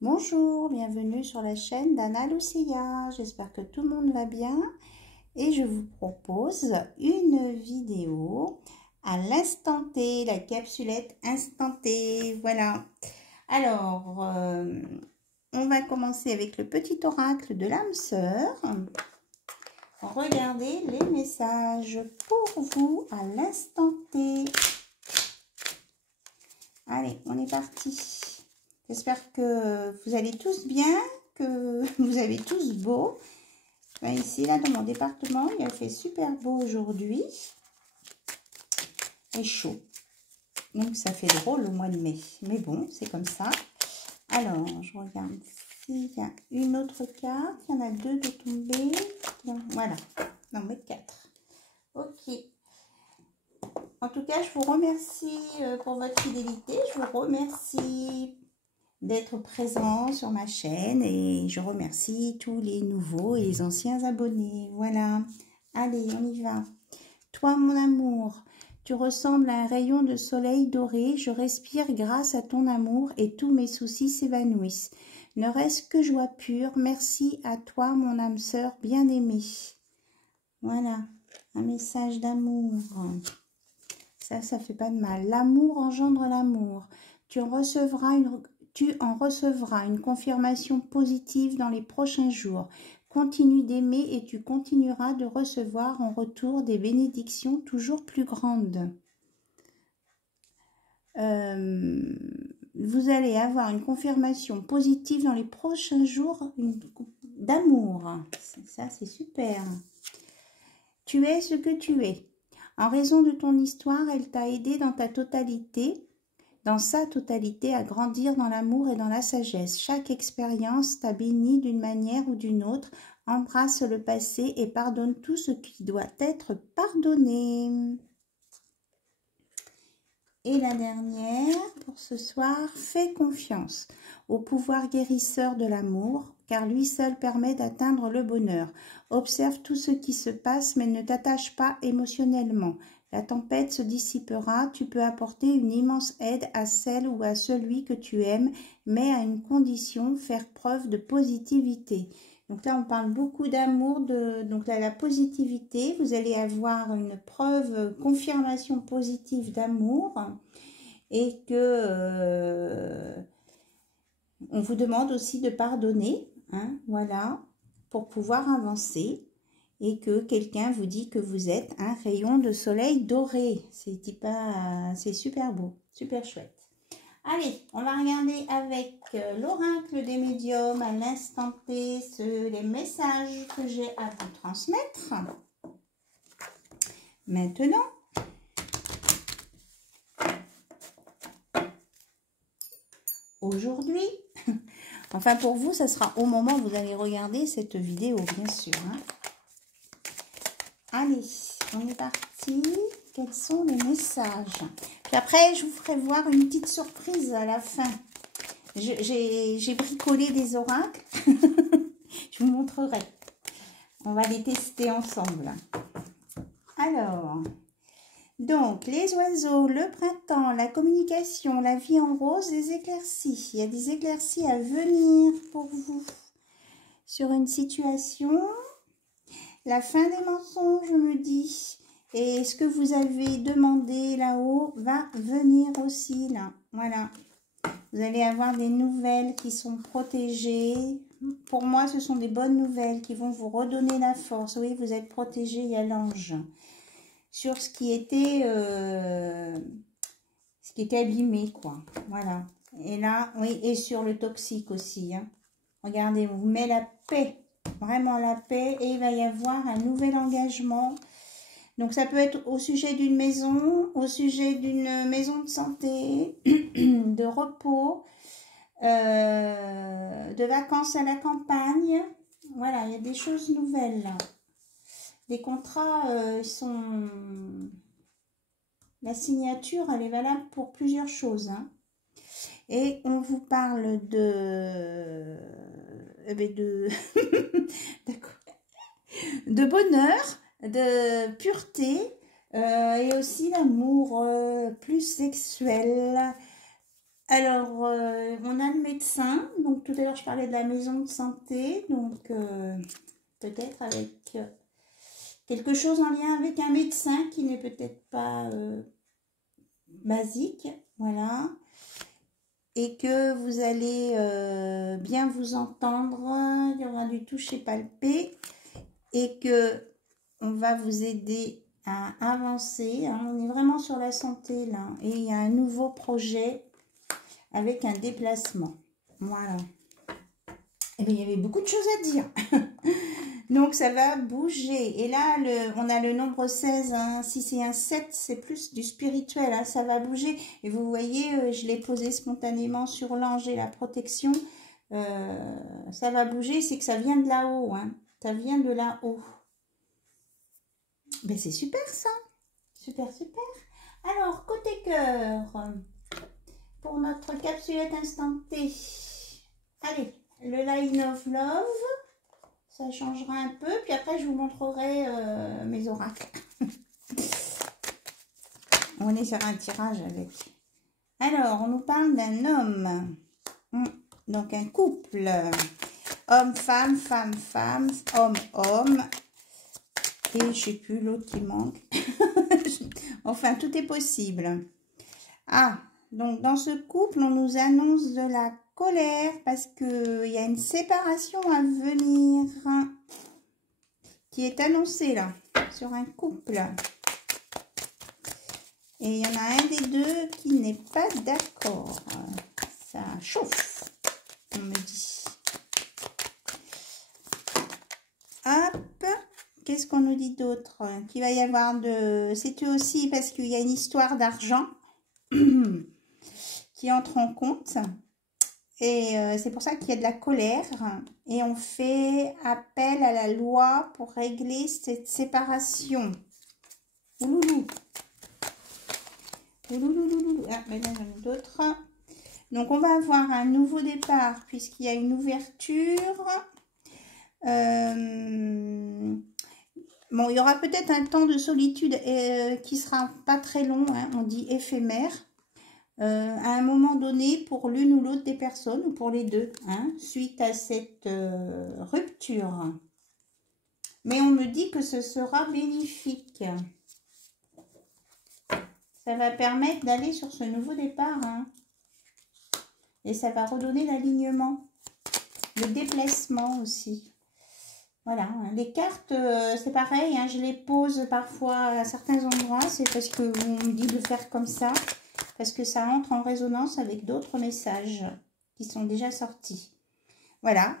Bonjour, bienvenue sur la chaîne d'Anna Lucia. J'espère que tout le monde va bien et je vous propose une vidéo à l'instant T, la capsulette instant T. Voilà. Alors, on va commencer avec le petit oracle de l'âme sœur. Regardez les messages pour vous à l'instant T. Allez, on est parti. J'espère que vous allez tous bien, que vous avez tous beau. Ben ici, là, dans mon département, il a fait super beau aujourd'hui. Et chaud. Donc, ça fait drôle au mois de mai. Mais bon, c'est comme ça. Alors, je regarde s'il y a une autre carte. Il y en a deux de tomber. Voilà. Non, mais 4. Ok. En tout cas, je vous remercie pour votre fidélité. Je vous remercie d'être présent sur ma chaîne et je remercie tous les nouveaux et les anciens abonnés. Voilà. Allez, on y va. Toi, mon amour, tu ressembles à un rayon de soleil doré. Je respire grâce à ton amour et tous mes soucis s'évanouissent. Ne reste que joie pure. Merci à toi, mon âme sœur bien-aimée. Voilà. Un message d'amour. Ça fait pas de mal. L'amour engendre l'amour. Tu en recevras une confirmation positive dans les prochains jours. Continue d'aimer et tu continueras de recevoir en retour des bénédictions toujours plus grandes. Vous allez avoir une confirmation positive dans les prochains jours d'amour. Ça, c'est super. Tu es ce que tu es. En raison de ton histoire, elle t'a aidé dans sa totalité à grandir dans l'amour et dans la sagesse. Chaque expérience t'a béni d'une manière ou d'une autre. Embrasse le passé et pardonne tout ce qui doit être pardonné. Et la dernière pour ce soir, fais confiance au pouvoir guérisseur de l'amour, car lui seul permet d'atteindre le bonheur. Observe tout ce qui se passe, mais ne t'attache pas émotionnellement. La tempête se dissipera, tu peux apporter une immense aide à celle ou à celui que tu aimes, mais à une condition, faire preuve de positivité. Donc là, on parle beaucoup d'amour, donc là, la positivité. Vous allez avoir une preuve, confirmation positive d'amour et que on vous demande aussi de pardonner, hein, voilà, pour pouvoir avancer. Et que quelqu'un vous dit que vous êtes un rayon de soleil doré. C'est super beau, super chouette. Allez, on va regarder avec l'oracle des médiums à l'instant T les messages que j'ai à vous transmettre. Maintenant, aujourd'hui, enfin pour vous, ça sera au moment où vous allez regarder cette vidéo, bien sûr. Hein. Allez, on est parti. Quels sont les messages? Puis après, je vous ferai voir une petite surprise à la fin. J'ai bricolé des oracles. Je vous montrerai. On va les tester ensemble. Alors, donc, les oiseaux, le printemps, la communication, la vie en rose, les éclaircies. Il y a des éclaircies à venir pour vous sur une situation. La fin des mensonges, je me dis. Et ce que vous avez demandé là-haut va venir aussi là. Voilà. Vous allez avoir des nouvelles qui sont protégées. Pour moi, ce sont des bonnes nouvelles qui vont vous redonner la force. Oui, vous êtes protégé, il y a l'ange. Sur ce qui était abîmé, quoi. Voilà. Et là, oui, et sur le toxique aussi. Hein. Regardez, on vous met la paix. Vraiment la paix. Et il va y avoir un nouvel engagement. Donc, ça peut être au sujet d'une maison, au sujet d'une maison de santé, de repos, de vacances à la campagne. Voilà, il y a des choses nouvelles là. Les contrats sont... La signature, elle est valable pour plusieurs choses. Hein. Et on vous parle de de bonheur, de pureté et aussi l'amour plus sexuel. Alors, on a le médecin, donc tout l'heure, je parlais de la maison de santé, donc peut-être avec quelque chose en lien avec un médecin qui n'est peut-être pas basique, voilà. Et que vous allez bien vous entendre, il y aura du toucher palpé et que on va vous aider à avancer. Hein. On est vraiment sur la santé là et il y a un nouveau projet avec un déplacement. Voilà. Et bien, il y avait beaucoup de choses à dire. Donc, ça va bouger. Et là, on a le nombre 16. Hein. Si c'est un 7, c'est plus du spirituel. Hein. Ça va bouger. Et vous voyez, je l'ai posé spontanément sur l'ange et la protection. Ça va bouger. C'est que ça vient de là-haut. Hein. Ça vient de là-haut. Ben, c'est super, ça. Super, super. Alors, côté cœur, pour notre capsulette instant T. Allez, le Line of Love. Ça changera un peu, puis après je vous montrerai mes oracles. On est sur un tirage avec. Alors, on nous parle d'un homme. Donc un couple. Homme, femme, femme, femme, homme, homme. Et je ne sais plus l'autre qui manque. Enfin, tout est possible. Ah, donc dans ce couple, on nous annonce de la colère parce qu'il y a une séparation à venir qui est annoncée là sur un couple. Et il y en a un des deux qui n'est pas d'accord. Ça chauffe, on me dit. Hop, qu'est-ce qu'on nous dit d'autre? Qu'il va y avoir de... C'est aussi parce qu'il y a une histoire d'argent qui entre en compte. Et c'est pour ça qu'il y a de la colère. Et on fait appel à la loi pour régler cette séparation. Ouloulou. Ouloulouloulou. Ah, mais là, j'en ai d'autres. Donc, on va avoir un nouveau départ puisqu'il y a une ouverture. Bon, il y aura peut-être un temps de solitude qui sera pas très long. Hein, on dit éphémère. À un moment donné pour l'une ou l'autre des personnes ou pour les deux, hein, suite à cette rupture. Mais on me dit que ce sera bénéfique. Ça va permettre d'aller sur ce nouveau départ. Hein, et ça va redonner l'alignement. Le déplacement aussi. Voilà, hein, les cartes, c'est pareil, hein, je les pose parfois à certains endroits. C'est parce qu'on me dit de faire comme ça. Parce que ça entre en résonance avec d'autres messages qui sont déjà sortis. Voilà.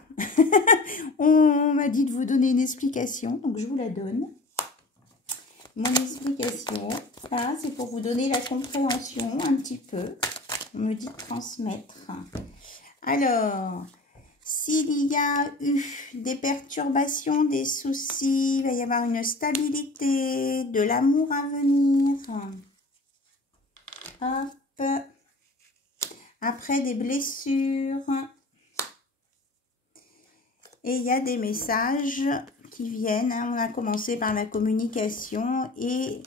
On m'a dit de vous donner une explication, donc je vous la donne. Mon explication, là, c'est pour vous donner la compréhension un petit peu. On me dit de transmettre. Alors, s'il y a eu des perturbations, des soucis, il va y avoir une stabilité, de l'amour à venir. Hop. Après des blessures. Et il y a des messages qui viennent. Hein. On a commencé par la communication et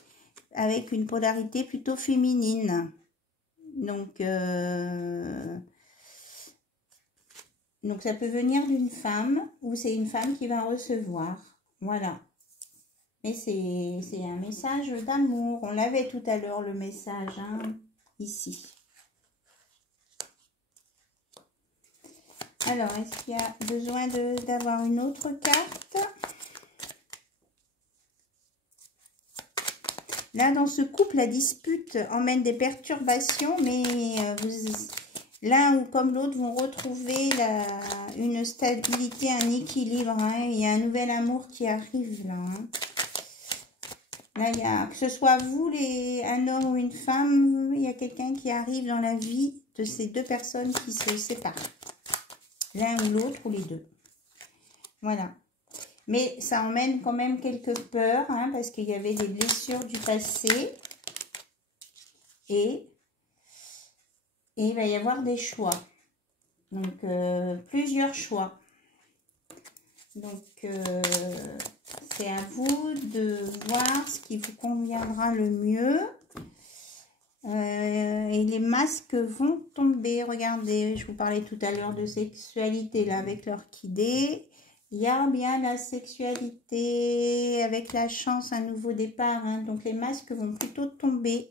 avec une polarité plutôt féminine. Donc ça peut venir d'une femme ou c'est une femme qui va recevoir. Voilà. Et c'est un message d'amour. On l'avait tout à l'heure, le message, hein, ici. Alors, est-ce qu'il y a besoin d'avoir une autre carte? Là, dans ce couple, la dispute emmène des perturbations, mais l'un ou comme l'autre vont retrouver une stabilité, un équilibre. Hein. Il y a un nouvel amour qui arrive là. Hein. Là, il y a, que ce soit vous, un homme ou une femme, il y a quelqu'un qui arrive dans la vie de ces deux personnes qui se séparent. L'un ou l'autre, ou les deux. Voilà. Mais ça emmène quand même quelques peurs, hein, parce qu'il y avait des blessures du passé. Et il va y avoir des choix. Donc, plusieurs choix. Donc, c'est à vous de voir ce qui vous conviendra le mieux. Et les masques vont tomber. Regardez, je vous parlais tout à l'heure de sexualité là avec l'orchidée. Il y a bien la sexualité avec la chance, un nouveau départ. Hein. Donc les masques vont plutôt tomber.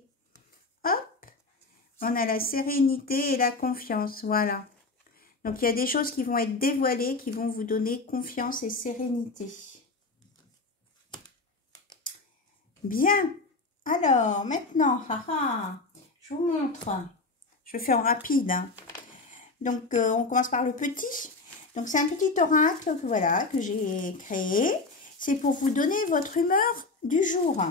Hop, on a la sérénité et la confiance. Voilà. Donc il y a des choses qui vont être dévoilées, qui vont vous donner confiance et sérénité. Bien. Alors, maintenant, je vous montre. Je fais en rapide. Hein. Donc, on commence par le petit. Donc, c'est un petit oracle voilà, que j'ai créé. C'est pour vous donner votre humeur du jour.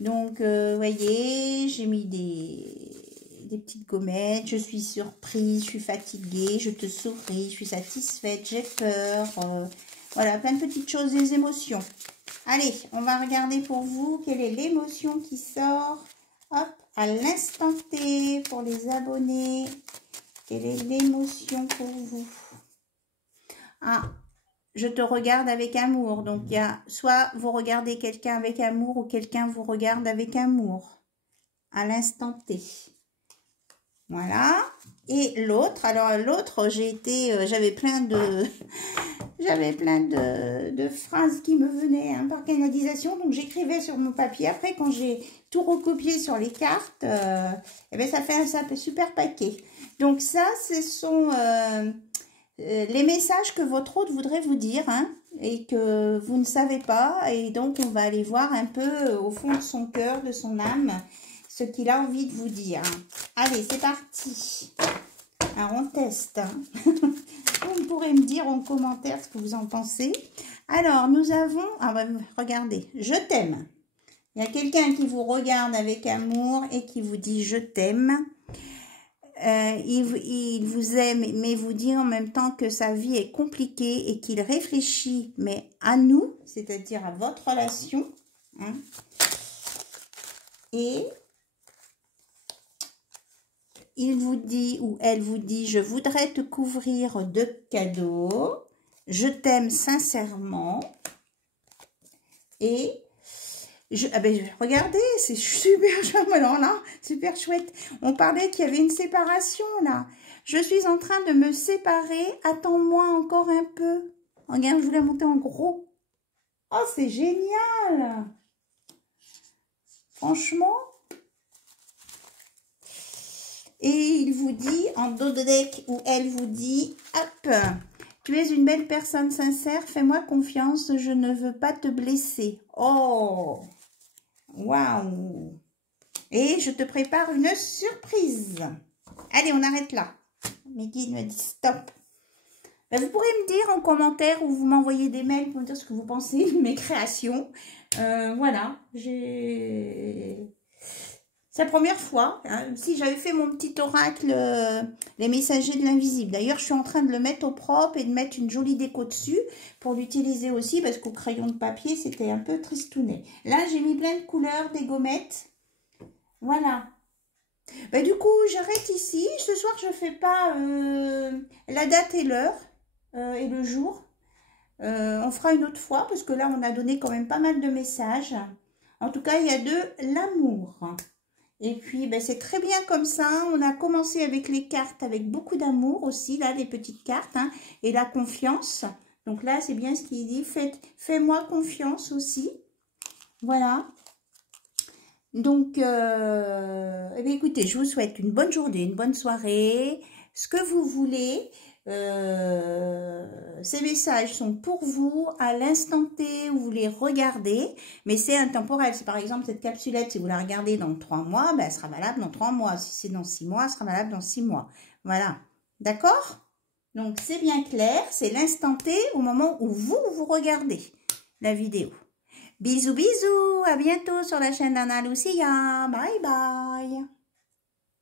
Donc, vous voyez, j'ai mis des petites gommettes. Je suis surprise, je suis fatiguée, je te souris, je suis satisfaite, j'ai peur. Voilà, plein de petites choses, des émotions. Allez, on va regarder pour vous quelle est l'émotion qui sort. Hop, à l'instant T pour les abonnés. Quelle est l'émotion pour vous? Ah, je te regarde avec amour. Donc, il y a soit vous regardez quelqu'un avec amour ou quelqu'un vous regarde avec amour. À l'instant T. Voilà. Et l'autre, alors l'autre, j'avais plein de... J'avais plein de phrases qui me venaient hein, par canalisation, donc j'écrivais sur mon papier. Après, quand j'ai tout recopié sur les cartes, eh bien, ça fait un super paquet. Donc ça, ce sont les messages que votre hôte voudrait vous dire hein, et que vous ne savez pas. Et donc, on va aller voir un peu au fond de son cœur, de son âme, ce qu'il a envie de vous dire. Allez, c'est parti. Alors, on teste. Hein. Vous pourrez me dire en commentaire ce que vous en pensez. Alors, nous avons... regardez, je t'aime. Il y a quelqu'un qui vous regarde avec amour et qui vous dit « je t'aime ». Il vous aime, mais vous dit en même temps que sa vie est compliquée et qu'il réfléchit, mais à nous, c'est-à-dire à votre relation. Hein. Et... il vous dit ou elle vous dit, je voudrais te couvrir de cadeaux, je t'aime sincèrement. Et, regardez, c'est super chouette, alors là, super chouette. On parlait qu'il y avait une séparation là. Je suis en train de me séparer, attends-moi encore un peu. Regarde, je voulais monter en gros. Oh, c'est génial! Franchement. Et il vous dit, en dos de deck, où elle vous dit, hop, tu es une belle personne sincère, fais-moi confiance, je ne veux pas te blesser. Oh, waouh. Et je te prépare une surprise. Allez, on arrête là. Mes guides me disent stop. Ben, vous pourrez me dire en commentaire ou vous m'envoyez des mails pour me dire ce que vous pensez de mes créations. Voilà, c'est la première fois. Hein. Si j'avais fait mon petit oracle, les messagers de l'invisible. D'ailleurs, je suis en train de le mettre au propre et de mettre une jolie déco dessus pour l'utiliser aussi parce qu'au crayon de papier, c'était un peu tristounet. Là, j'ai mis plein de couleurs, des gommettes. Voilà. Ben, du coup, j'arrête ici. Ce soir, je ne fais pas la date et l'heure et le jour. On fera une autre fois parce que là, on a donné quand même pas mal de messages. En tout cas, il y a de l'amour. Et puis, ben, c'est très bien comme ça. On a commencé avec les cartes, avec beaucoup d'amour aussi, là, les petites cartes, hein, et la confiance. Donc là, c'est bien ce qu'il dit. Fais-moi confiance aussi. Voilà. Donc, eh bien, écoutez, je vous souhaite une bonne journée, une bonne soirée, ce que vous voulez. Ces messages sont pour vous à l'instant T où vous les regardez, mais c'est intemporel. Si par exemple cette capsulette, si vous la regardez dans 3 mois, ben, elle sera valable dans 3 mois. Si c'est dans 6 mois, elle sera valable dans 6 mois. Voilà. D'accord? Donc c'est bien clair, c'est l'instant T au moment où vous regardez la vidéo. Bisous, bisous, à bientôt sur la chaîne d'Anna Lucia. Bye bye.